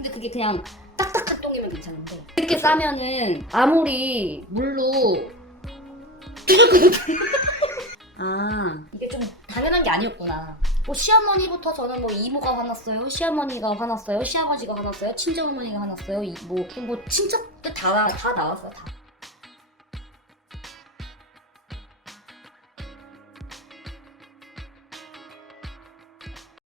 근데 그게 그냥 딱딱한 똥이면 괜찮은데 이렇게 싸면은 아무리 물로 아 이게 좀 당연한 게 아니었구나. 뭐 시어머니부터 저는 뭐 이모가 화났어요, 시어머니가 화났어요, 시아버지가 화났어요, 친정어머니가 화났어요, 뭐 친척들 다 나왔어요 다.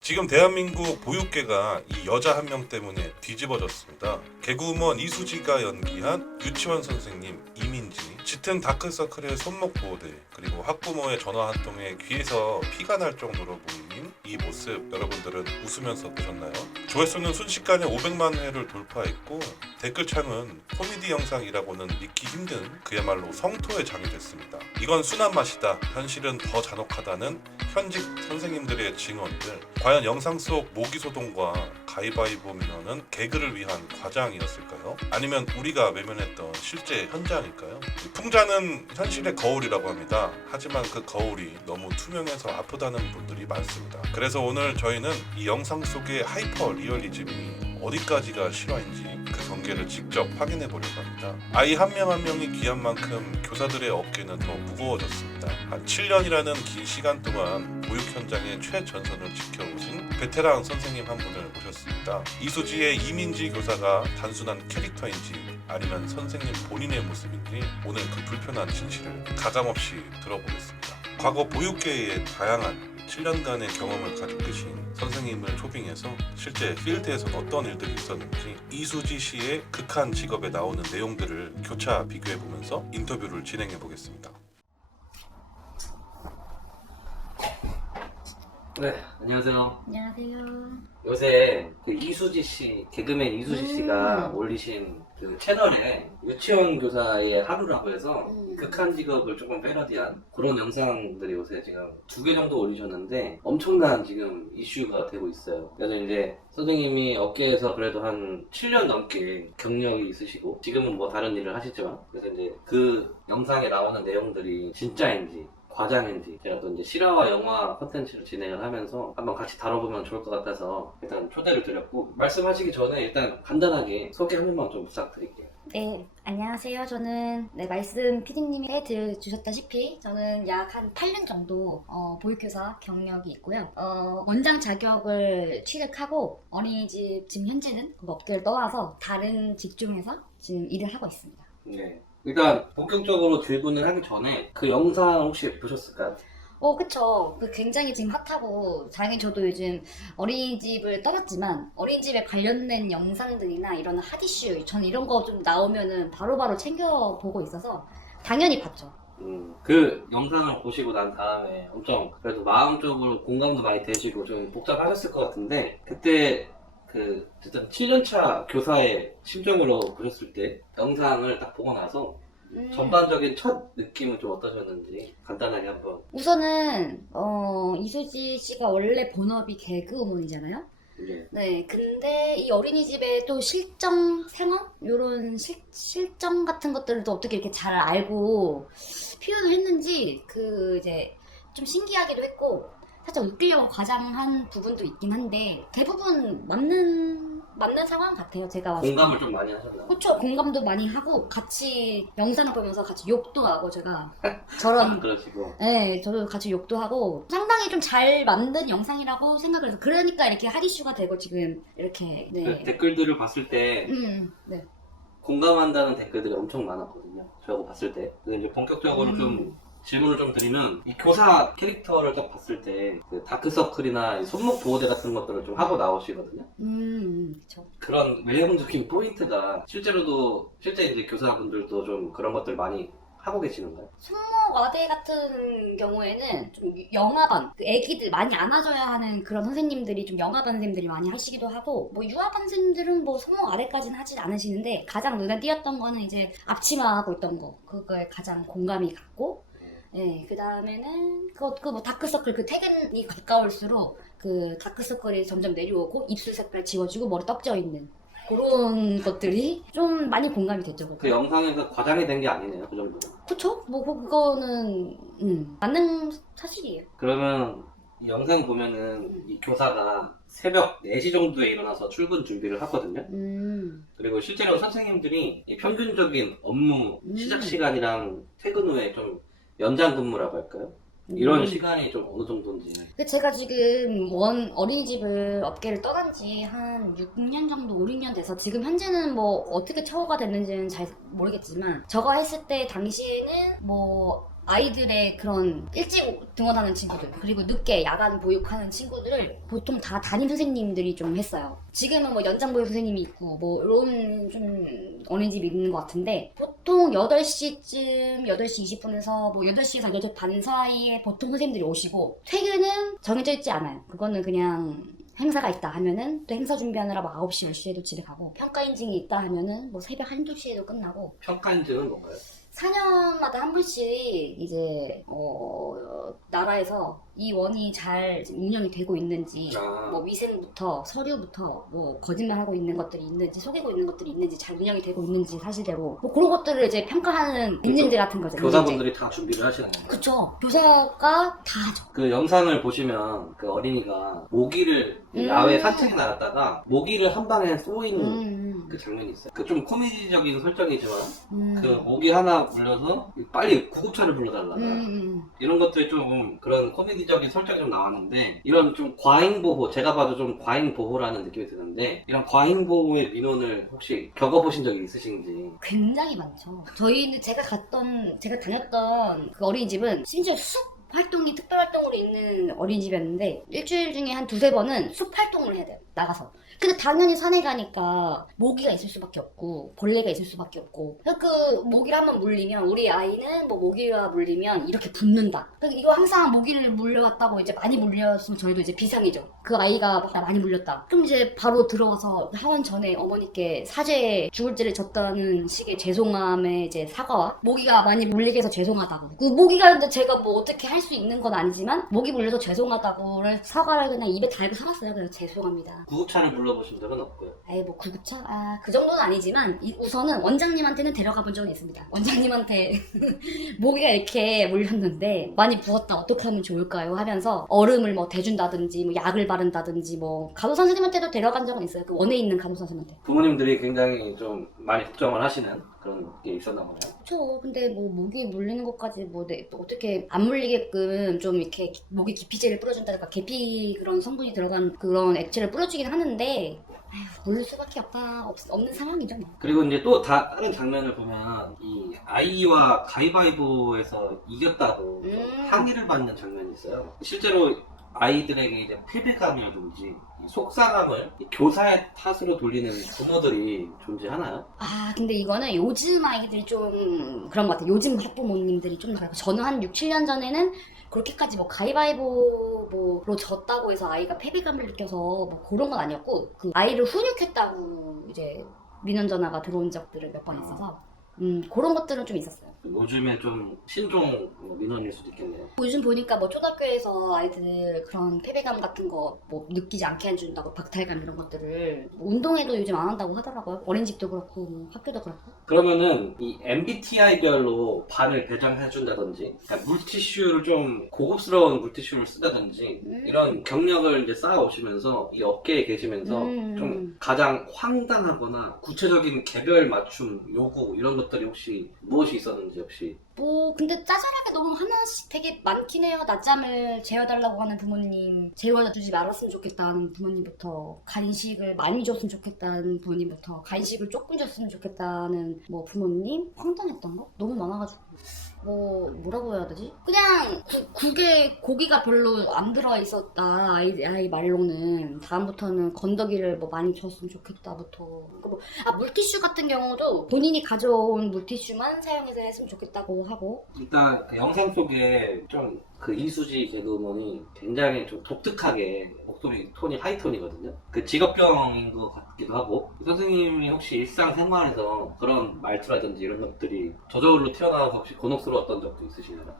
지금 대한민국 보육계가 이 여자 한 명 때문에 뒤집어졌습니다. 개그우먼 이수지가 연기한 유치원 선생님 이민지, 짙은 다크서클의 손목 보호대, 그리고 학부모의 전화 한 통에 귀에서 피가 날 정도로 보이는 이 모습, 여러분들은 웃으면서 보셨나요? 조회수는 순식간에 500만 회를 돌파했고 댓글창은 코미디 영상이라고는 믿기 힘든 그야말로 성토의 장이 됐습니다. 이건 순한 맛이다, 현실은 더 잔혹하다는 현직 선생님들의 증언들, 과연 영상 속 모기소동과 가위바위보 민원은 개그를 위한 과장이었을까요? 아니면 우리가 외면했던 실제 현장일까요? 풍자는 현실의 거울이라고 합니다. 하지만 그 거울이 너무 투명해서 아프다는 분들이 많습니다. 그래서 오늘 저희는 이 영상 속의 하이퍼 리얼리즘이 어디까지가 실화인지 그 경계를 직접 확인해 보려고 합니다. 아이 한 명 한 명이 귀한 만큼 교사들의 어깨는 더 무거워졌습니다. 한 7년이라는 긴 시간 동안 보육 현장의 최전선을 지켜오신 베테랑 선생님 한 분을 모셨습니다. 이수지의 이민지 교사가 단순한 캐릭터인지 아니면 선생님 본인의 모습인지 오늘 그 불편한 진실을 가감없이 들어보겠습니다. 과거 보육계의 다양한 7년간의 경험을 가지고 계신 선생님을 초빙해서 실제 필드에선 어떤 일들이 있었는지 이수지 씨의 극한 직업에 나오는 내용들을 교차 비교해보면서 인터뷰를 진행해보겠습니다. 네, 안녕하세요. 안녕하세요. 요새 그 이수지 씨, 개그맨 이수지 씨가 올리신 그 채널에 유치원 교사의 하루라고 해서 극한 직업을 조금 패러디한 그런 영상들이 요새 지금 2개 정도 올리셨는데 엄청난 지금 이슈가 되고 있어요. 그래서 이제 선생님이 업계에서 그래도 한 7년 넘게 경력이 있으시고 지금은 뭐 다른 일을 하시지만 그래서 이제 그 영상에 나오는 내용들이 진짜인지 과장인지 제가 또 이제 실화와 영화 콘텐츠를 진행을 하면서 한번 같이 다뤄보면 좋을 것 같아서 일단 초대를 드렸고 말씀하시기 전에 일단 간단하게 소개 한 번만 좀 부탁드릴게요. 네, 안녕하세요. 저는 말씀 피디님이 해주셨다시피 저는 약 한 8년 정도 보육교사 경력이 있고요. 원장 자격을 취득하고 어린이집 지금 현재는 그 업계를 떠나서 다른 직종에서 지금 일을 하고 있습니다. 네. 일단 본격적으로 질문을 하기 전에 그 영상 혹시 보셨을까요? 그쵸. 그 굉장히 지금 핫하고, 당연히 저도 요즘 어린이집을 떠났지만, 어린이집에 관련된 영상들이나 이런 핫이슈, 저는 이런 거 좀 나오면은 바로바로 챙겨보고 있어서, 당연히 봤죠. 그 영상을 보시고 난 다음에 엄청 그래도 마음적으로 공감도 많이 되시고 좀 복잡하셨을 것 같은데 그때 그 어쨌든 7년차 교사의 심정으로 보셨을 때 영상을 딱 보고 나서 전반적인 첫 느낌은 좀 어떠셨는지 간단하게 한번. 우선은, 이수지 씨가 원래 본업이 개그우먼이잖아요? 네. 네, 근데 이 어린이집의 또 실정 상황? 요런 실정 같은 것들을 또 어떻게 이렇게 잘 알고 표현을 했는지, 이제 좀 신기하기도 했고, 살짝 웃기려고 과장한 부분도 있긴 한데, 대부분 맞는 상황 같아요, 제가 봤을 때. 공감을 좀 많이 하셨나요? 그쵸, 공감도 많이 하고, 같이 영상을 보면서 같이 욕도 하고, 제가. 저런, 그러시고. 네, 저도 같이 욕도 하고, 상당히 좀 잘 만든 영상이라고 생각을 해서, 그러니까 이렇게 핫 이슈가 되고, 지금, 이렇게, 그 네. 댓글들을 봤을 때 네. 공감한다는 댓글들이 엄청 많았거든요. 저거 봤을 때. 근데 이제 본격적으로 좀 질문을 좀 드리면 이 교사 캐릭터를 딱 봤을 때 그 다크서클이나 이 손목 보호대 같은 것들을 좀 하고 나오시거든요. 그쵸. 그런 외형적인 포인트가 실제 이제 교사분들도 좀 그런 것들 많이 하고 계시는가요? 손목 아대 같은 경우에는 좀 영아반, 애기들 많이 안아줘야 하는 그런 선생님들이 좀 영아반 선생님들이 많이 하시기도 하고, 뭐 유아반 선생님들은 뭐 손목 아대까지는 하진 않으시는데, 가장 눈에 띄었던 거는 이제 앞치마 하고 있던 거, 그거에 가장 공감이 갔고, 네, 그 다음에는 뭐 다크서클 그 퇴근이 가까울수록 그 다크서클이 점점 내려오고 입술 색깔 지워지고 머리 떡져 있는 그런 것들이 좀 많이 공감이 됐죠. 그 영상에서 과장이 된 게 아니네요, 그 정도는. 그쵸? 뭐 그거는 맞는 사실이에요. 그러면 이 영상 보면은 이 교사가 새벽 4시 정도에 일어나서 출근 준비를 하거든요. 음. 그리고 실제로 선생님들이 이 평균적인 업무 시작 시간이랑 퇴근 후에 좀 연장 근무라고 할까요? 이런 시간이 좀 어느 정도인지. 제가 지금 어린이집을 업계를 떠난 지 한 6년 정도, 5, 6년 돼서 지금 현재는 뭐 어떻게 처우가 됐는지는 잘 모르겠지만 저가 했을 때 당시에는 뭐 아이들의 그런 일찍 등원하는 친구들 그리고 늦게 야간 보육하는 친구들을 보통 다 담임 선생님들이 좀 했어요. 지금은 뭐 연장 보육 선생님이 있고 뭐 이런 좀 어린이집이 있는 것 같은데 보통 8시쯤 8시 20분에서 뭐 8시에서 8시 반 사이에 보통 선생님들이 오시고 퇴근은 정해져 있지 않아요. 그거는 그냥 행사가 있다 하면은 또 행사 준비하느라 막 9시 10시에도 집에 가고 평가 인증이 있다 하면은 뭐 새벽 1, 2시에도 끝나고. 평가 인증은 뭔가요? 4년마다 한 번씩 이제 나라에서 이 원이 잘 운영이 되고 있는지 뭐 위생부터 서류부터 뭐 거짓말하고 있는 것들이 있는지 속이고 있는 것들이 있는지 잘 운영이 되고 있는지 사실대로 뭐 그런 것들을 이제 평가하는 인증제 같은 거죠. 교사분들이 다 준비를 하시는 거예요? 그쵸. 교사가 다 하죠. 그 영상을 보시면 그 어린이가 모기를 야외 산책에 나갔다가 모기를 한 방에 쏘이는 그 장면이 있어요. 그 좀 코미디적인 설정이지만 그 모기 하나 물려서 빨리 구급차를 불러달라. 이런 것들이 좀 그런 코미디적인 설정이 좀 나왔는데 이런 좀 과잉보호, 제가 봐도 좀 과잉보호라는 느낌이 드는데 이런 과잉보호의 민원을 혹시 겪어보신 적이 있으신지? 굉장히 많죠. 저희는 제가 다녔던 그 어린이집은 심지어 숲 활동이 특별 활동으로 있는 어린이집이었는데 일주일 중에 한 2-3번은 숲 활동을 해야 돼요. 나가서. 근데 당연히 산에 가니까 모기가 있을 수밖에 없고 벌레가 있을 수밖에 없고 그 모기를 한번 물리면 우리 아이는 뭐 모기가 물리면 이렇게 붓는다. 그러니까 이거 항상 모기를 물려왔다고 이제 많이 물렸으면 저희도 이제 비상이죠. 그 아이가 막 많이 물렸다. 그럼 이제 바로 들어와서 하원 전에 어머니께 사죄 죽을지를 졌다는 식의 죄송함의 이제 사과와 모기가 많이 물리게 해서 죄송하다고. 그 모기가 근데 제가 뭐 어떻게 할 수 있는 건 아니지만 모기 물려서 죄송하다고를 사과를 그냥 입에 달고 살았어요. 그래서 죄송합니다. 구급차를 불러보신 적은 없고요. 아이 뭐 구급차? 그 정도는 아니지만 우선은 원장님한테는 데려가 본 적은 있습니다. 원장님한테 모기가 이렇게 물렸는데 많이 부었다 어떻게 하면 좋을까요? 하면서 얼음을 뭐 대준다든지 뭐 약을 바른다든지 뭐 간호사 선생님한테도 데려간 적은 있어요. 그 원에 있는 간호사 선생님한테. 부모님들이 굉장히 좀 많이 걱정을 하시는 그런 게 있었나 보네요. 그쵸. 근데 뭐 모기 물리는 것까지 뭐 어떻게 안 물리게끔 좀 이렇게 모기 기피제를 뿌려준다든가 계피 그런 성분이 들어간 그런 액체를 뿌려주긴 하는데 물릴 수밖에 없는 상황이죠. 뭐. 그리고 이제 또 다른 장면을 보면 이 아이와 가위바위보에서 이겼다고 항의를 받는 장면이 있어요. 실제로 아이들에게 이제 패배감이라든지 이 속상함을 이 교사의 탓으로 돌리는 부모들이 존재하나요? 근데 이거는 요즘 아이들이 좀 그런 것 같아요. 요즘 학부모님들이 좀 그래요. 저는 한 6-7년 전에는 그렇게까지 뭐 가위바위보로 졌다고 해서 아이가 패배감을 느껴서 뭐 그런 건 아니었고 그 아이를 훈육했다고 이제 민원 전화가 들어온 적들을 몇 번 있어서 그런 것들은 좀 있었어요. 요즘에 좀 신종 민원일 수도 있겠네요. 요즘 보니까 뭐 초등학교에서 아이들 그런 패배감 같은 거 뭐 느끼지 않게 해준다고 박탈감 이런 것들을 뭐 운동회도 요즘 안 한다고 하더라고요. 어린이집도 그렇고 뭐 학교도 그렇고. 그러면은 이 MBTI별로 반을 배정해준다든지 물티슈를 좀 고급스러운 물티슈를 쓰다든지 이런 경력을 이제 쌓아오시면서 이 업계에 계시면서 좀 가장 황당하거나 구체적인 개별 맞춤 요구 이런 것들이 혹시 무엇이 있었는지 혹시 뭐 근데 짜잘하게 너무 하나씩 되게 많긴 해요. 낮잠을 재워달라고 하는 부모님, 재워주지 말았으면 좋겠다는 부모님부터 간식을 많이 줬으면 좋겠다는 부모님부터 간식을 조금 줬으면 좋겠다는 뭐 부모님 황당했던 거 너무 많아가지고 뭐라고 해야 되지? 그냥 국에 고기가 별로 안 들어있었다 아이 말로는 다음부터는 건더기를 뭐 많이 줬으면 좋겠다부터 물티슈 같은 경우도 본인이 가져온 물티슈만 사용해서 했으면 좋겠다고 하고 일단 그 영상 속에 좀 그 이수지 개그우먼이 굉장히 좀 독특하게 목소리 톤이 하이톤이거든요. 그 직업병인 것 같기도 하고 선생님이 혹시 일상생활에서 그런 말투라든지 이런 것들이 저절로 튀어나와서 혹시 곤혹스러웠던 적도 있으시나요?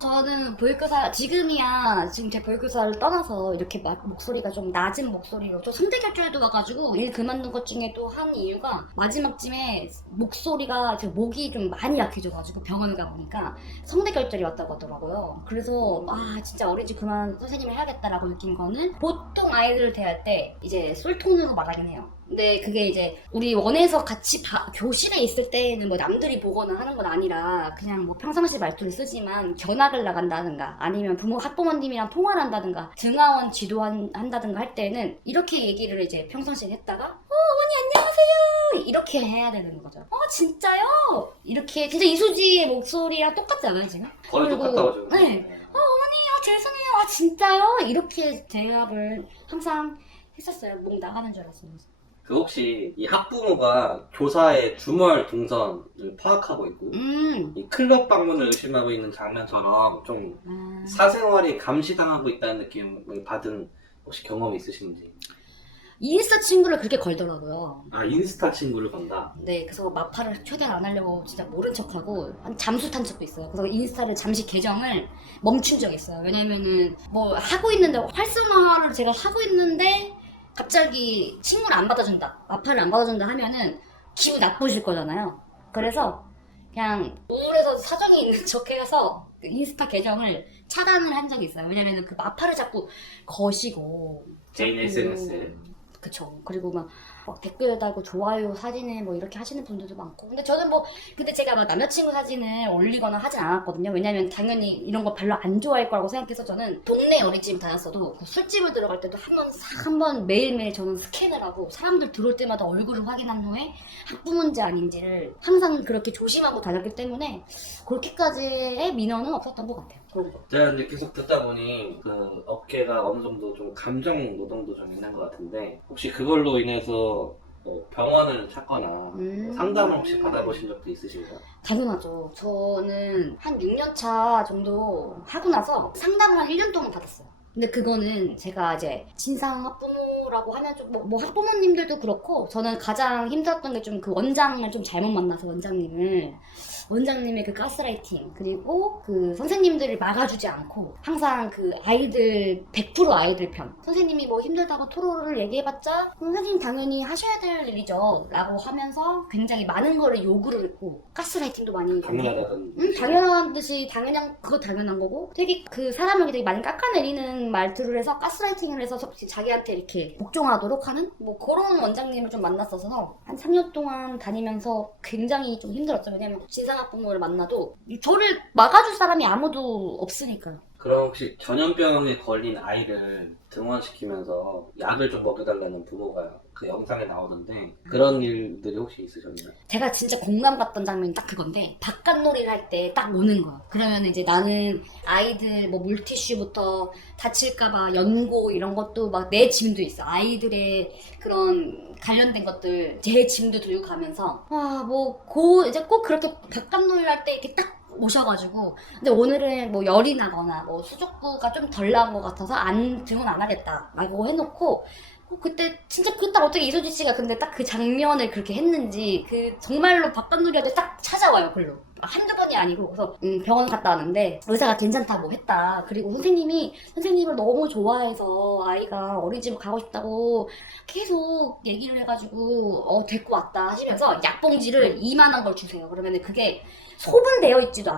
저는 보육교사, 지금이야, 지금 제 보육교사를 떠나서 이렇게 목소리가 좀 낮은 목소리로, 저 성대결절도 와가지고 일 그만둔 것 중에 또 한 이유가 마지막쯤에 목소리가, 목이 좀 많이 약해져가지고 병원을 가보니까 성대결절이 왔다고 하더라고요. 그래서, 진짜 어린이집 그만 선생님을 해야겠다라고 느낀 거는 보통 아이들을 대할 때 이제 솔톤으로 말하긴 해요. 근데 그게 이제 우리 원에서 같이 교실에 있을 때는 뭐 남들이 보거나 하는 건 아니라 그냥 뭐 평상시 말투를 쓰지만 견학을 나간다든가 아니면 학부모님이랑 통화를 한다든가 등하원 지도한다든가 할 때는 이렇게 얘기를 이제 평상시에 했다가 어머니 안녕하세요 이렇게 해야 되는 거죠. 진짜요? 이렇게 진짜 이수지의 목소리랑 똑같지 않아요 지금? 거의 그리고, 똑같다고 네. 어머니 죄송해요. 진짜요? 이렇게 대답을 항상 했었어요. 목 나가는 줄 알았어요. 그 혹시 이 학부모가 교사의 주말 동선을 파악하고 있고 이 클럽 방문을 의심하고 있는 장면처럼 좀 사생활이 감시당하고 있다는 느낌을 받은 혹시 경험이 있으신지? 인스타 친구를 그렇게 걸더라고요. 인스타 친구를 건다? 네, 그래서 마파를 최대한 안 하려고 진짜 모른 척하고 한 잠수 탄 적도 있어요. 그래서 인스타를 잠시 계정을 멈춘 적이 있어요. 왜냐면은 뭐 하고 있는데 활성화를 제가 하고 있는데 갑자기 친구를 안 받아준다, 마파를 안 받아준다 하면은 기분 나쁘실 거잖아요. 그래서 그냥 우울해서 사정이 있는 척 해서 그 인스타 계정을 차단을 한 적이 있어요. 왜냐면은 그 마파를 자꾸 거시고 개인 SNS. 그쵸. 그리고 막 댓글 달고 좋아요 사진에 뭐 이렇게 하시는 분들도 많고. 근데 저는 근데 제가 막 남자친구 사진을 올리거나 하진 않았거든요. 왜냐면 당연히 이런 거 별로 안 좋아할 거라고 생각해서 저는 동네 어린이집 다녔어도 술집을 들어갈 때도 한 번 매일매일 저는 스캔을 하고 사람들 들어올 때마다 얼굴을 확인한 후에 학부모인지 아닌지를 항상 그렇게 조심하고 다녔기 때문에 그렇게까지의 민원은 없었던 것 같아요. 그런 거. 제가 이제 계속 듣다 보니 그 업계가 어느 정도 좀 감정 노동도 좀 있는 것 같은데 혹시 그걸로 인해서 뭐 병원을 찾거나 상담을 혹시 받아보신 적도 있으신가요? 당연하죠. 저는 한 6년 차 정도 하고 나서 상담을 한 1년 동안 받았어요. 근데 그거는 제가 이제 진상 학부모라고 하면 좀 뭐 학부모님들도 그렇고 저는 가장 힘들었던 게 좀 그 원장을 좀 잘못 만나서 원장님의 그 가스라이팅 그리고 그 선생님들을 막아주지 않고 항상 그 아이들 100% 아이들 편 선생님이 뭐 힘들다고 토로를 얘기해봤자 선생님 당연히 하셔야 될 일이죠 라고 하면서 굉장히 많은 거를 요구를 했고 가스라이팅도 많이 당연하다는 당연한 듯이 그거 당연한 거고 되게 그 사람에게 되게 많이 깎아내리는 말투를 해서 가스라이팅을 해서 자기한테 이렇게 복종하도록 하는 뭐 그런 원장님을 좀 만났어서 한 3년 동안 다니면서 굉장히 좀 힘들었죠. 왜냐면 진상학부모를 만나도 저를 막아줄 사람이 아무도 없으니까요. 그럼 혹시 전염병에 걸린 아이를 등원시키면서 약을 좀 먹여달라는 부모가 그 영상에 나오는데 그런 일들이 혹시 있으셨나요? 제가 진짜 공감 갔던 장면이 딱 그건데 바깥놀이를 할 때 딱 오는 거야. 그러면 이제 나는 아이들 뭐 물티슈부터 다칠까봐 연고 이런 것도 막 내 짐도 있어. 아이들의 그런 관련된 것들 제 짐도 들고 가면서 이제 꼭 그렇게 바깥놀이를 할 때 이렇게 딱 오셔가지고 근데 오늘은 뭐 열이 나거나 뭐 수족구가 좀 덜 나온 것 같아서 등은 안 하겠다 라고 해놓고 그때 진짜 딱 어떻게 이수지 씨가 근데 딱 그 장면을 그렇게 했는지 정말로 바깥놀이 할 때 딱 찾아와요 글로 한두 번이 아니고 그래서 병원 갔다 왔는데 의사가 괜찮다 뭐 했다 그리고 선생님을 너무 좋아해서 아이가 어린이집 가고 싶다고 계속 얘기를 해가지고 데리고 왔다 하시면서 약봉지를 이만한 걸 주세요. 그러면 그게 소분되어 있지도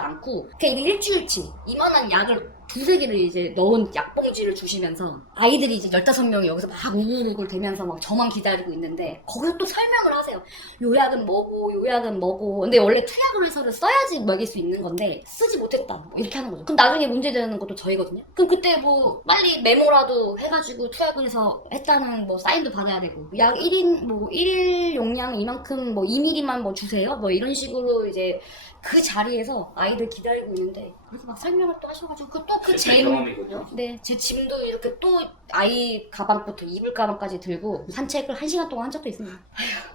않고 그냥 일주일치 이만한 약을 두세 개를 이제 넣은 약봉지를 주시면서 아이들이 이제 15명이 여기서 막 우글우글 대면서 막 저만 기다리고 있는데 거기서 또 설명을 하세요. 요 약은 뭐고 근데 원래 투약을 해서를 써야지 먹일 수 있는 건데 쓰지 못했다 뭐 이렇게 하는 거죠. 그럼 나중에 문제되는 것도 저희거든요. 그럼 그때 뭐 빨리 메모라도 해가지고 투약을 해서 했다는 뭐 사인도 받아야 되고 약 1일 용량 이만큼 뭐 2mm만 뭐 주세요 뭐 이런 식으로 이제 그 자리에서 아이들 기다리고 있는데 그렇게 막 설명을 또 하셔가지고 그 실제 경험이군요. 네, 제 짐도 이렇게 또 아이 가방부터 이불 가방까지 들고 산책을 1시간 동안 한 적도 있습니다.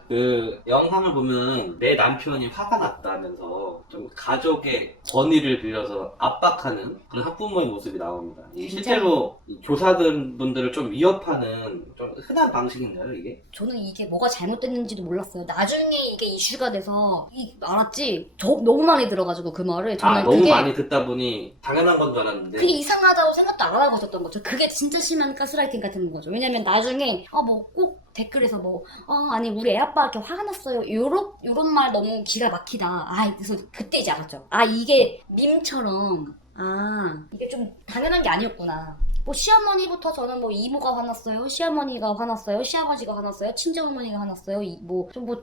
그 영상을 보면 내 남편이 화가 났다면서 좀 가족의 권위를 빌려서 압박하는 그런 학부모의 모습이 나옵니다. 이 진짜? 실제로 이 교사분들을 좀 위협하는 좀 흔한 방식인가요, 이게? 저는 이게 뭐가 잘못됐는지도 몰랐어요. 나중에 이게 이슈가 돼서 알았지. 너무 많이 들어가지고 그 말을 저는 너무 그게 많이 듣다 보니 당연한 건 줄 알았는데. 그게 이상하다고 생각도 안 하고 있었던 거죠. 그게 진짜 심한 가스라이팅 같은 거죠. 왜냐면 나중에 뭐 꼭 댓글에서 아니 우리 애 아빠 이렇게 화가 났어요. 요런 말 너무 기가 막히다. 그래서 그때 이제 알았죠. 이게 밈처럼 이게 좀 당연한 게 아니었구나. 시어머니부터 저는 이모가 화났어요. 시어머니가 화났어요. 시아버지가 화났어요. 친정어머니가 화났어요.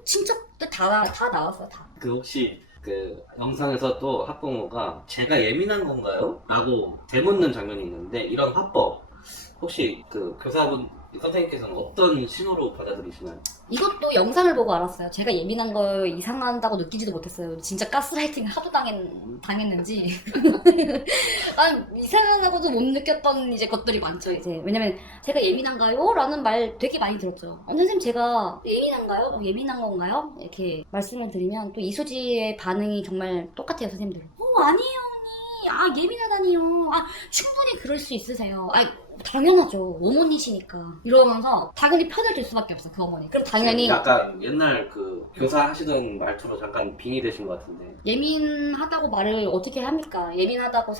친척들 다 나왔어요. 다. 그 혹시 그 영상에서 또 학부모가 제가 예민한 건가요? 라고 되묻는 장면이 있는데 이런 화법 혹시 그 교사분 선생님께서는 어떤 신호로 받아들이시나요? 이것도 영상을 보고 알았어요. 제가 예민한 거 이상하다고 느끼지도 못했어요. 진짜 가스라이팅을 하도 당했는지. 이상하다고도 못 느꼈던 이제 것들이 많죠, 이제. 왜냐면 제가 예민한가요? 라는 말 되게 많이 들었죠. 선생님, 제가 예민한가요? 예민한 건가요? 이렇게 말씀을 드리면 또 이수지의 반응이 정말 똑같아요, 선생님들. 아니에요, 언니. 예민하다니요. 충분히 그럴 수 있으세요. 당연하죠. 어머니시니까. 이러면서 당연히 편을 들 수밖에 없어, 그 어머니. 그럼 당연히 약간 옛날 그 교사 하시던 말투로 잠깐 빙의 되신 것 같은데. 예민하다고 말을 어떻게 합니까? 예민하다고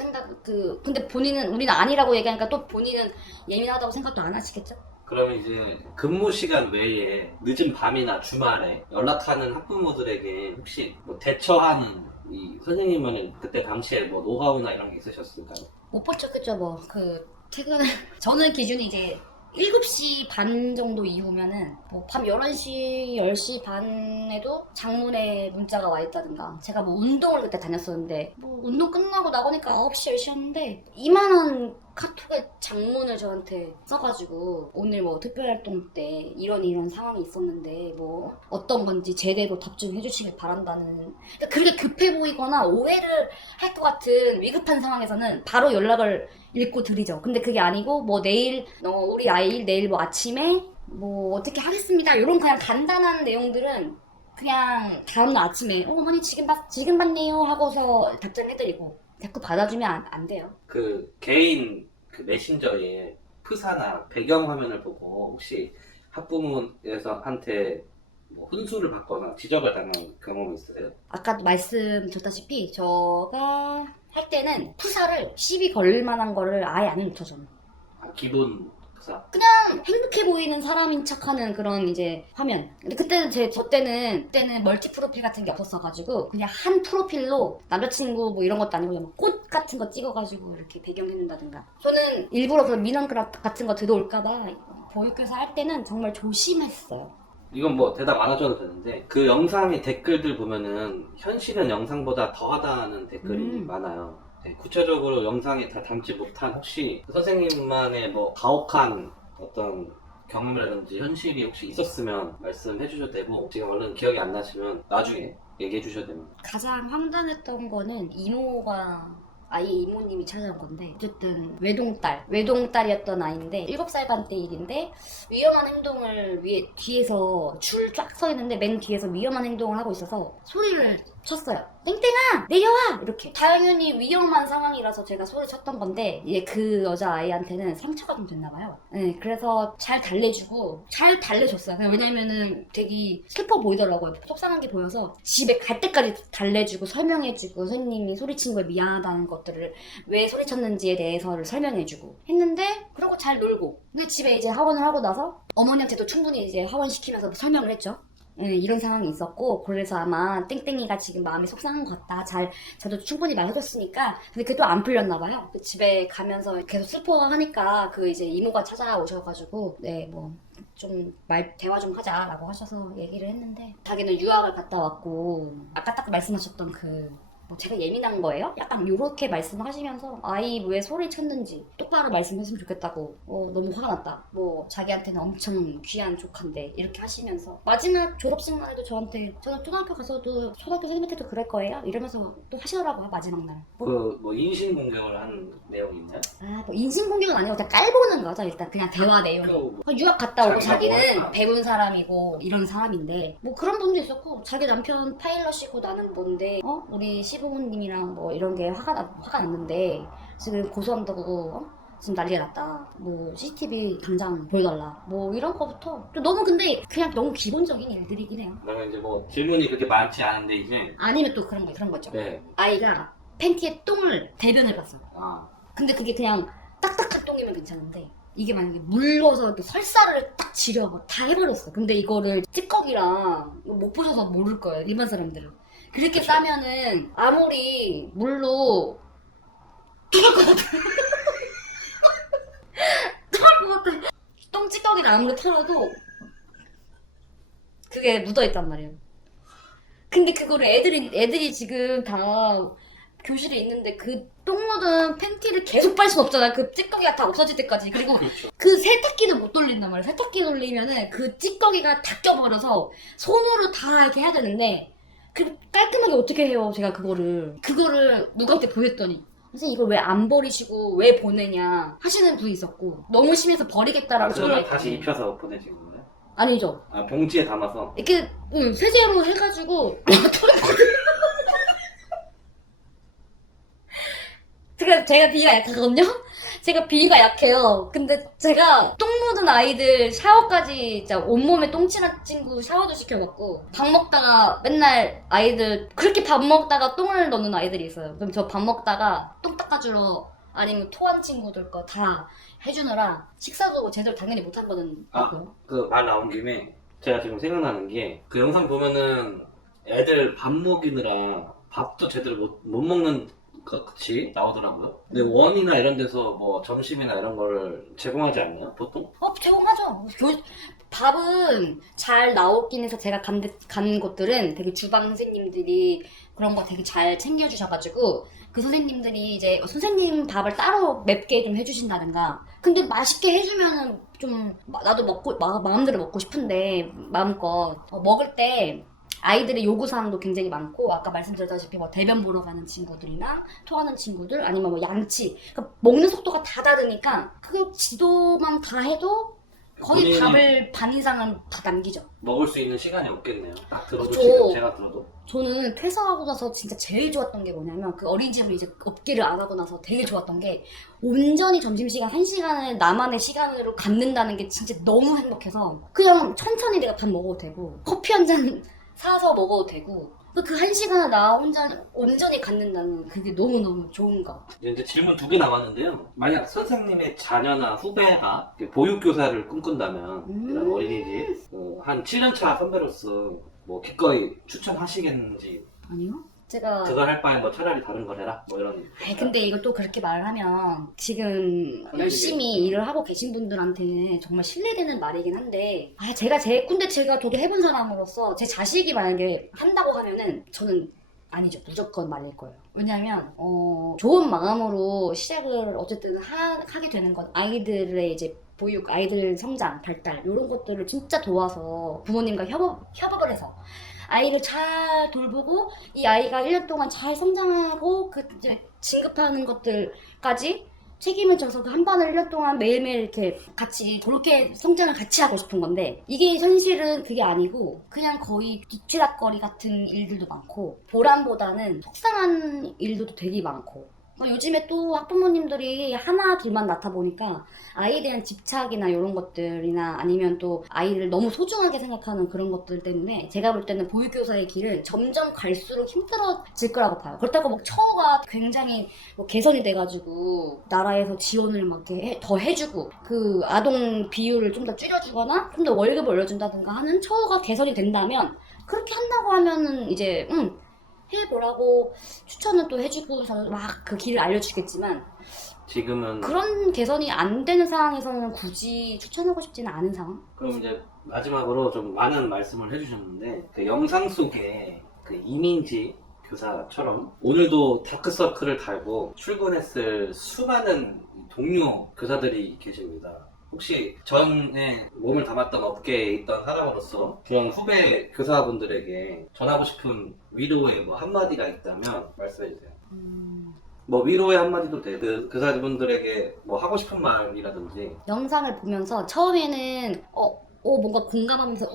근데 우리는 아니라고 얘기하니까 또 본인은 예민하다고 생각도 안 하시겠죠? 그러면 이제 근무 시간 외에 늦은 밤이나 주말에 연락하는 학부모들에게 혹시 대처하는 이 선생님은 그때 당시에 노하우나 이런 게 있으셨을까요? 못 포착했죠, 퇴근, 저는 기준이 이제 7시 반 정도 이후면은 밤 11시, 10시 반에도 장문에 문자가 와 있다든가 제가 운동을 그때 다녔었는데 운동 끝나고 나가니까 9시, 10시였는데 이만한 카톡에 장문을 저한테 써가지고 오늘 특별활동 때 이런 상황이 있었는데 어떤 건지 제대로 답 좀 해주시길 바란다는 그렇게 급해 보이거나 오해를 할 것 같은 위급한 상황에서는 바로 연락을 읽고 드리죠. 근데 그게 아니고 내일 우리 아이 내일 아침에 어떻게 하겠습니다. 이런 그냥 간단한 내용들은 그냥 다음날 아침에 어머니 지금 봤네요 하고서 답장해드리고 자꾸 받아주면 안 돼요. 그 개인 그 메신저에 프사나 배경 화면을 보고 혹시 학부모에서한테 훈수를 받거나 지적을 당한 경험이 있으세요? 아까도 말씀드렸다시피 제가 할 때는 프사를 시비 걸릴 만한 거를 아예 안 해놓죠, 저는. 기본 프사? 그냥 행복해 보이는 사람인 척하는 그런 이제 화면. 근데 그때는 그때는 멀티 프로필 같은 게 없었어가지고 그냥 한 프로필로 남자친구 이런 것도 아니고 그냥 꽃 같은 거 찍어가지고 이렇게 배경 해놓는다든가. 저는 일부러 그런 민원 같은 거 들어올까봐 보육교사 할 때는 정말 조심했어요. 이건 대답 안 하셔도 되는데 그 영상의 댓글들 보면은 현실은 영상보다 더하다는 댓글이 많아요. 네, 구체적으로 영상에 다 담지 못한 혹시 선생님만의 가혹한 어떤 경험이라든지 현실이 혹시 있었으면 말씀해 주셔도 되고 지금 얼른 기억이 안 나시면 나중에 얘기해 주셔도 됩니다. 가장 황당했던 거는 아이 이모님이 찾아온 건데 어쨌든 외동딸이었던 아이인데 7살 반 때 일인데 위험한 행동을 뒤에서 줄 쫙 서 있는데 맨 뒤에서 위험한 행동을 하고 있어서 소리를 쳤어요. 땡땡아 내려와 이렇게. 당연히 위험한 상황이라서 제가 소리 쳤던 건데 이제 그 여자아이한테는 상처가 좀 됐나 봐요. 네, 그래서 잘 달래줬어요. 왜냐면은 되게 슬퍼 보이더라고요. 속상한 게 보여서 집에 갈 때까지 달래주고 설명해주고 선생님이 소리친 거에 미안하다는 것들을 왜 소리쳤는지에 대해서를 설명해주고 했는데 그러고 잘 놀고. 근데 집에 이제 하원을 하고 나서 어머니한테도 충분히 이제 하원시키면서 설명을 했죠. 이런 상황이 있었고 그래서 아마 땡땡이가 지금 마음이 속상한 것 같다. 저도 충분히 말해줬으니까. 근데 그게 또 안 풀렸나 봐요. 집에 가면서 계속 슬퍼하니까 그 이제 이모가 찾아오셔가지고 대화 좀 하자라고 하셔서 얘기를 했는데 자기는 유학을 갔다 왔고 아까 딱 말씀하셨던 그 뭐 제가 예민한 거예요? 약간 이렇게 말씀하시면서 아이 왜 소리 쳤는지 똑바로 말씀했으면 좋겠다고 너무 화가 났다 뭐 자기한테는 엄청 귀한 조카인데 이렇게 하시면서 마지막 졸업식만 해도 저한테 저는 초등학교 가서도 초등학교 선생님한테도 그럴 거예요? 이러면서 또 하시더라고요 마지막 날. 뭐 인신 공격을 한 내용이 있나요? 뭐 인신공격은 아니고 그냥 깔보는 거죠 일단 그냥 대화 내용. 유학 갔다 오고 자기는 배운 사람이고 이런 사람인데 뭐 그런 부분도 있었고 자기 남편 파일럿이고 나는 뭔데 우리 시부모님이랑 뭐 이런 게 화가 났는데 지금 고소한다고 지금 난리가 났다 뭐 CCTV 당장 보여달라 뭐 이런 거부터 좀 너무 근데 그냥 너무 기본적인 일들이긴 해요. 그러면 이제 뭐 질문이 그렇게 많지 않은데 이제 아니면 또 그런 거죠. 네. 아이가 팬티에 대변을 봤어요. 아 근데 그게 그냥 딱딱한 똥이면 괜찮은데 이게 만약에 물러서 이렇게 설사를 딱 지려 다 해버렸어. 근데 이거를 찌꺼기랑 못 보셔서 모를 거예요 일반 사람들은. 그렇게 싸면은 아무리 물로 토할 것 같아. 토할 것 같아. 똥찌꺼기를 아무리 털어도 그게 묻어있단 말이에요. 근데 그거를 애들이 지금 다 교실에 있는데 그 똥 묻은 팬티를 계속 빨 순 없잖아. 그 찌꺼기가 다 없어질 때까지. 그리고 그렇죠. 그 세탁기도 못 돌린단 말이야. 세탁기 돌리면은 그 찌꺼기가 다 껴버려서 손으로 다 이렇게 해야 되는데 그 깔끔하게 어떻게 해요? 제가 그거를 누구한테 보냈더니 선생님 이걸 왜 안 버리시고 왜 보내냐 하시는 분이 있었고 너무 심해서 버리겠다라고 그걸 전화했더니 다시 입혀서 보내신 건가요? 아니죠. 아 봉지에 담아서 이렇게 세제로 해가지고 제가 비위가 약하거든요? 제가 비위가 약해요. 근데 제가 똥 묻은 아이들 샤워까지 진짜 온몸에 똥칠한 친구 샤워도 시켜봤고 밥 먹다가 맨날 아이들 그렇게 밥 먹다가 똥을 넣는 아이들이 있어요. 그럼 저 밥 먹다가 똥 닦아주러 아니면 토한 친구들 거 다 해주느라 식사도 제대로 당연히 못하거든요. 그 말 나온 김에 제가 지금 생각나는 게 그 영상 보면은 애들 밥 먹이느라 밥도 제대로 못 먹는 것이 나오더라고요. 근데 원이나 이런 데서 뭐 점심이나 이런 걸 제공하지 않나요? 보통? 제공하죠. 밥은 잘 나오긴 해서 제가 간 곳들은 되게 주방 선생님들이 그런 거 되게 잘 챙겨주셔가지고 그 선생님들이 이제 선생님 밥을 따로 맵게 좀 해주신다든가 근데 맛있게 해주면은 좀 나도 마음대로 먹고 싶은데 마음껏 먹을 때 아이들의 요구사항도 굉장히 많고 아까 말씀드렸다시피 뭐 대변 보러 가는 친구들이나 토하는 친구들 아니면 뭐 양치 그러니까 먹는 속도가 다 다르니까 그 지도만 다 해도 거의 밥을 반 이상은 다 남기죠. 먹을 수 있는 시간이 없겠네요. 딱 들어도 그쵸. 지금 제가 들어도 저는 퇴사하고 나서 진짜 제일 좋았던 게 뭐냐면 그 어린이집을 이제 업계를 안 하고 나서 되게 좋았던 게 온전히 점심시간 1시간을 나만의 시간으로 갖는다는 게 진짜 너무 행복해서 그냥 천천히 내가 밥 먹어도 되고 커피 한 잔 사서 먹어도 되고 그 1시간을 나 혼자 온전히 갖는다는 그게 너무너무 좋은 거. 이제 질문 2개 남았는데요. 만약 선생님의 자녀나 후배가 보육교사를 꿈꾼다면 이런 어린이집 한 7년차 선배로서 뭐 기꺼이 추천하시겠는지 아니요? 제가 그걸 할 바에 뭐 차라리 다른 걸 해라 뭐 이런. 근데 이걸 또 그렇게 말을 하면 지금 열심히 일을 하고 계신 분들한테는 정말 신뢰되는 말이긴 한데 제가 저도 해본 사람으로서 제 자식이 만약에 한다고 하면은 저는 아니죠. 무조건 말릴 거예요. 왜냐면 좋은 마음으로 시작을 어쨌든 하게 되는 건 아이들의 이제 보육, 아이들 성장, 발달 이런 것들을 진짜 도와서 부모님과 협업을 해서 아이를 잘 돌보고 이 아이가 1년 동안 잘 성장하고 그 이제 진급하는 것들까지 책임을 져서 그 한 반을 1년 동안 매일매일 이렇게 같이 그렇게 성장을 같이 하고 싶은 건데 이게 현실은 그게 아니고 그냥 거의 뒤치락거리 같은 일들도 많고 보람보다는 속상한 일도 되게 많고 요즘에 또 학부모님들이 하나 둘만 낳다 보니까 아이에 대한 집착이나 이런 것들이나 아니면 또 아이를 너무 소중하게 생각하는 그런 것들 때문에 제가 볼 때는 보육교사의 길은 점점 갈수록 힘들어질 거라고 봐요. 그렇다고 뭐 처우가 굉장히 개선이 돼가지고 나라에서 지원을 막 더 해주고 그 아동 비율을 좀 더 줄여주거나 좀 더 월급을 올려준다든가 하는 처우가 개선이 된다면 그렇게 한다고 하면은 이제 해보라고 추천은 또 해주고 막 그 길을 알려주겠지만 지금은 그런 개선이 안 되는 상황에서는 굳이 추천하고 싶지는 않은 상황? 그럼 이제 마지막으로 좀 많은 말씀을 해주셨는데 그 영상 속에 그 이민지 교사처럼 오늘도 다크서클을 달고 출근했을 수많은 동료 교사들이 계십니다. 혹시 전에 몸을 담았던 업계에 있던 사람으로서 그런 후배 교사분들에게 전하고 싶은 위로의 뭐 한마디가 있다면 말씀해주세요. 뭐 위로의 한마디도 돼요. 그 교사분들에게 뭐 하고 싶은 말이라든지. 영상을 보면서 처음에는 뭔가 공감하면서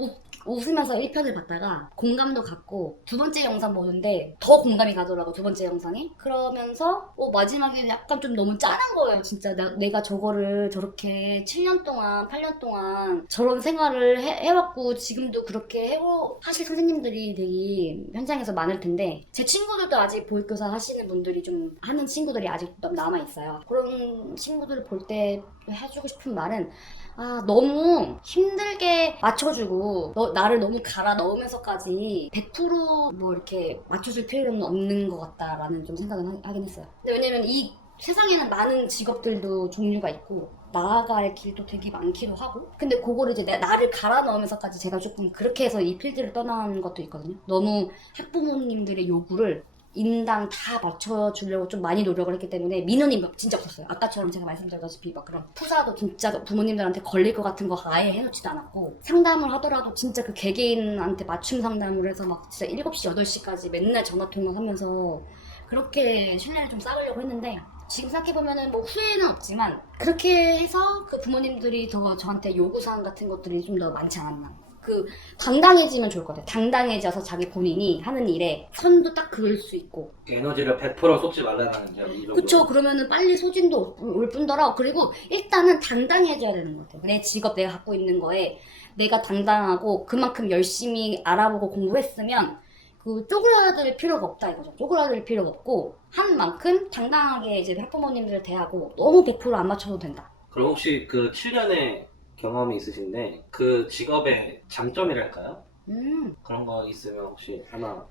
웃으면서 1편을 봤다가 공감도 갔고 두 번째 영상 보는데 더 공감이 가더라고, 두 번째 영상이. 그러면서 마지막에 약간 좀 너무 짠한 거예요. 진짜 내가 저거를 저렇게 7년 동안 8년 동안 저런 생활을 해왔고 지금도 그렇게 하실 선생님들이 되게 현장에서 많을 텐데, 제 친구들도 아직 보육교사 하시는 분들이 좀 하는 친구들이 아직 또 남아있어요. 그런 친구들을 볼 때 해주고 싶은 말은, 너무 힘들게 맞춰주고 나를 너무 갈아 넣으면서까지 100% 뭐 이렇게 맞춰줄 필요는 없는 것 같다라는 좀 생각은 하긴 했어요. 근데 왜냐면 이 세상에는 많은 직업들도 종류가 있고 나아갈 길도 되게 많기도 하고, 근데 그거를 이제 나를 갈아 넣으면서까지 제가 조금 그렇게 해서 이 필드를 떠난 것도 있거든요. 너무 학부모님들의 요구를 인당 다 맞춰주려고 좀 많이 노력을 했기 때문에 민원이 막 진짜 없었어요. 아까처럼 제가 말씀드렸다시피 막 그런 푸사도 진짜 부모님들한테 걸릴 것 같은 거 아예 해놓지도 않았고, 상담을 하더라도 진짜 그 개개인한테 맞춤 상담을 해서 막 진짜 7시, 8시까지 맨날 전화통화하면서 그렇게 신뢰를 좀 쌓으려고 했는데, 지금 생각해보면은 뭐 후회는 없지만 그렇게 해서 그 부모님들이 더 저한테 요구사항 같은 것들이 좀 더 많지 않았나. 당당해지면 좋을 것 같아요. 당당해져서 자기 본인이 하는 일에 선도 딱 그을 수 있고. 에너지를 100% 쏟지 말라는 점, 이 정도. 그쵸. 그러면은 빨리 소진도 올 뿐더러, 그리고 일단은 당당해져야 되는 것 같아요. 내 직업 내가 갖고 있는 거에 내가 당당하고 그만큼 열심히 알아보고 공부했으면 쪼그라들 필요가 없다 이거죠. 쪼그라들 필요가 없고 한 만큼 당당하게 이제 학부모님들을 대하고 너무 100% 안 맞춰도 된다. 그럼 혹시 그 7년의 경험이 있으신데 그 직업의 장점이랄까요? 그런 거 있으면 혹시 하나.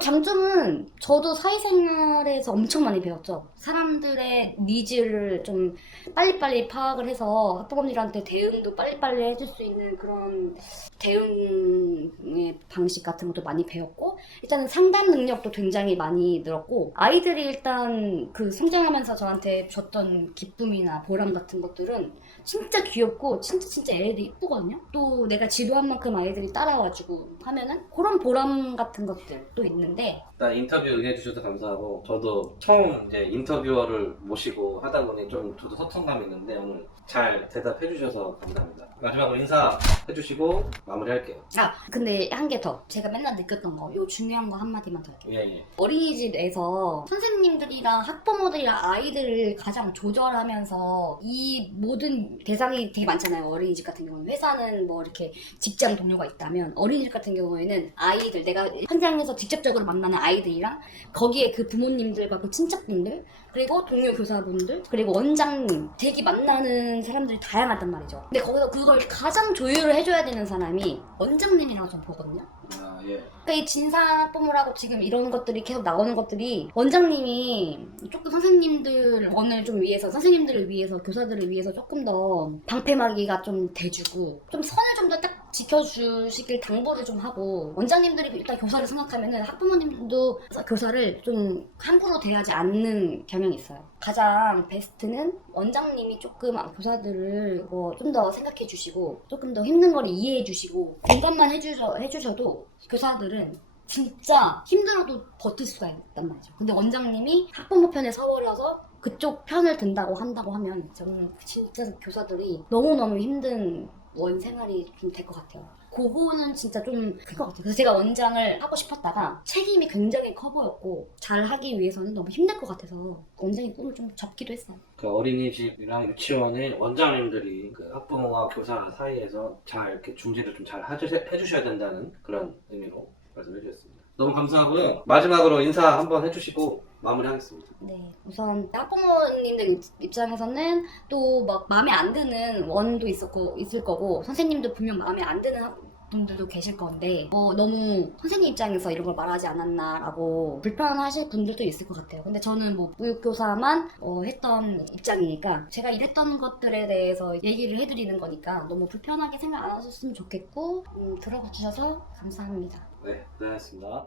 장점은 저도 사회생활에서 엄청 많이 배웠죠. 사람들의 니즈를 좀 빨리빨리 파악을 해서 학부모님들한테 대응도 빨리빨리 해줄 수 있는 그런 대응의 방식 같은 것도 많이 배웠고, 일단은 상담 능력도 굉장히 많이 늘었고, 아이들이 일단 성장하면서 저한테 줬던 기쁨이나 보람 같은 것들은 진짜 귀엽고 진짜 애들이 이쁘거든요. 또 내가 지도한 만큼 아이들이 따라와주고 하면은 그런 보람 같은 것들도 있는데. 일단 인터뷰 응해주셔서 감사하고, 저도 처음 이제 인터뷰어를 모시고 하다 보니 좀 저도 소통감이 있는데 오늘 잘 대답해주셔서 감사합니다. 마지막으로 인사해주시고 마무리할게요. 근데 한 개 더, 제가 맨날 느꼈던 거, 요 중요한 거 한마디만 더 할게요. 예. 어린이집에서 선생님들이랑 학부모들이랑 아이들을 가장 조절하면서, 이 모든 대상이 되게 많잖아요. 어린이집 같은 경우는 회사는 뭐 이렇게 직장 동료가 있다면, 어린이집 같은 경우에는 아이들, 내가 현장에서 직접적으로 만나는 아이들이랑 거기에 그 부모님들과 그 친척분들, 그리고 동료 교사분들, 그리고 원장님, 되게 만나는 사람들이 다양하단 말이죠. 근데 거기서 그걸 가장 조율을 해줘야 되는 사람이 원장님이라고 좀 보거든요. 예. 그러니까 이 진상학부모라고 지금 이런 것들이 계속 나오는 것들이, 원장님이 조금 선생님들을 위해서, 교사들을 위해서 조금 더 방패막이가 좀 돼주고, 좀 선을 좀 더 딱 지켜주시길 당부를 좀 하고, 원장님들이 일단 교사를 생각하면은 학부모님도 교사를 좀 함부로 대하지 않는 경향이 있어요. 가장 베스트는 원장님이 조금 교사들을 좀 더 생각해 주시고, 조금 더 힘든 걸 이해해 주시고, 공감만 해주셔도 교사들은 진짜 힘들어도 버틸 수가 있단 말이죠. 근데 원장님이 학부모 편에 서버려서 그쪽 편을 든다고 한다고 하면 저는 진짜 교사들이 너무너무 힘든 생활이 좀 될 것 같아요. 그거는 진짜 좀 클 것 같아요. 그래서 제가 원장을 하고 싶었다가 책임이 굉장히 커 보였고, 잘 하기 위해서는 너무 힘들 것 같아서 원장의 꿈을 좀 접기도 했어요. 그 어린이집이랑 유치원의 원장님들이 그 학부모와 교사 사이에서 잘 이렇게 중재를 좀 잘 해주셔야 된다는 그런 의미로 말씀해 주셨습니다. 너무 감사하고요. 마지막으로 인사 한번 해주시고 마무리하겠습니다. 네, 우선 학부모님들 입장에서는 또 막 마음에 안 드는 원도 있을 거고, 선생님도 분명 마음에 안 드는 분들도 계실 건데, 너무 선생님 입장에서 이런 걸 말하지 않았나라고 불편하실 분들도 있을 것 같아요. 근데 저는 뭐 보육교사만 했던 입장이니까 제가 이랬던 것들에 대해서 얘기를 해드리는 거니까 너무 불편하게 생각 안 하셨으면 좋겠고, 들어봐 주셔서 감사합니다. 네, 고생하셨습니다.